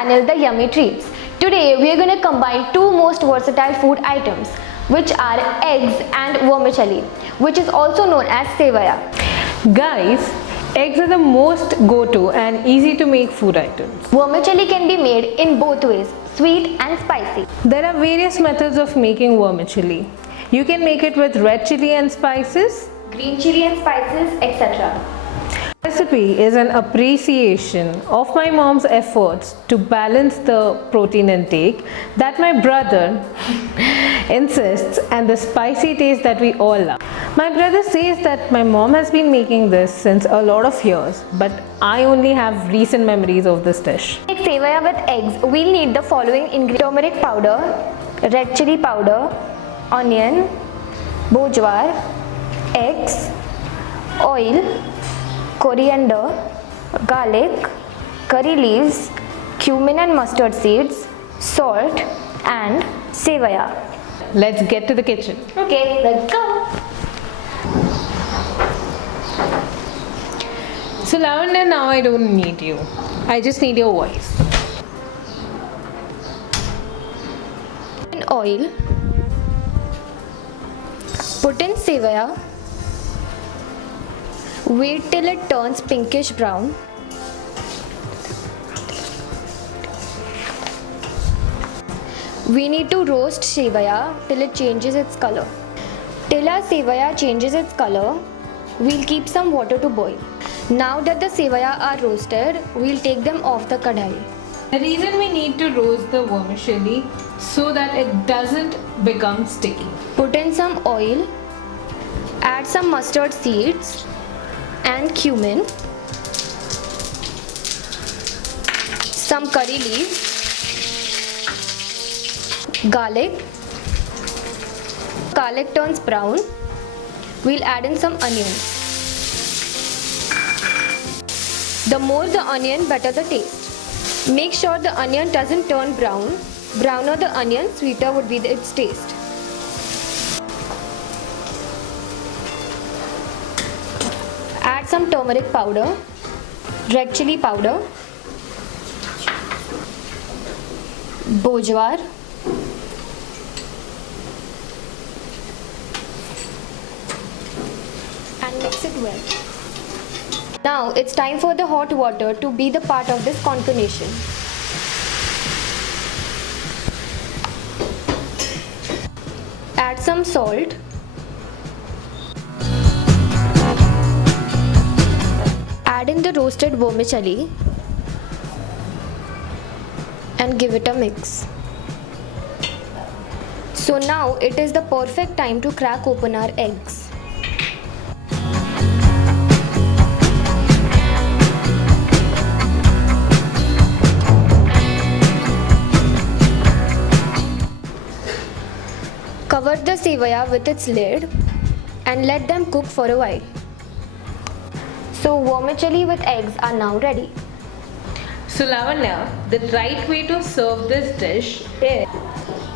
channel The Yummy Treats. Today we are going to combine two most versatile food items, which are eggs and vermicelli, which is also known as sevaya. Guys, eggs are the most go-to and easy to make food items. Vermicelli can be made in both ways, sweet and spicy. There are various methods of making vermicelli. You can make it with red chili and spices, Green chili and spices, etc. Recipe is an appreciation of my mom's efforts to balance the protein intake that my brother insists and the spicy taste that we all love. My brother says that my mom has been making this since a lot of years, but I only have recent memories of this dish. To make sevaya with eggs, we'll need the following ingredients: turmeric powder, red chili powder, onion, bojwar, eggs, oil, coriander, garlic, curry leaves, cumin and mustard seeds, salt and sevaya. Let's get to the kitchen. Okay, let's go. So Lavanya, now I don't need you. I just need your voice. In oil, put in sevaya. Wait till it turns pinkish brown. We need to roast sevaya till it changes its color. Till our sevaya changes its color, we'll keep some water to boil. Now that the sevaya are roasted, we'll take them off the kadhai. The reason we need to roast the vermicelli so that it doesn't become sticky. Put in some oil, add some mustard seeds and cumin, some curry leaves, garlic. Garlic turns brown, we'll add in some onions. The more the onion, better the taste. Make sure the onion doesn't turn brown. Browner the onion, sweeter would be its taste. Add some turmeric powder, red chili powder, bojwar, and mix it well. Now it's time for the hot water to be the part of this concoction. Add some salt. Add in the roasted vermicelli and give it a mix. So now it is the perfect time to crack open our eggs. Cover the sevaya with its lid and let them cook for a while. So vermicelli with eggs are now ready. So Lavanya, the right way to serve this dish is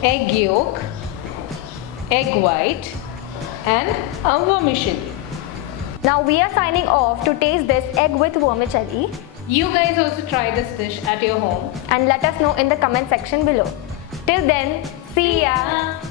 egg yolk, egg white and a vermicelli. Now we are signing off to taste this egg with vermicelli, You guys also try this dish at your home. and let us know in the comment section below. Till then, see ya!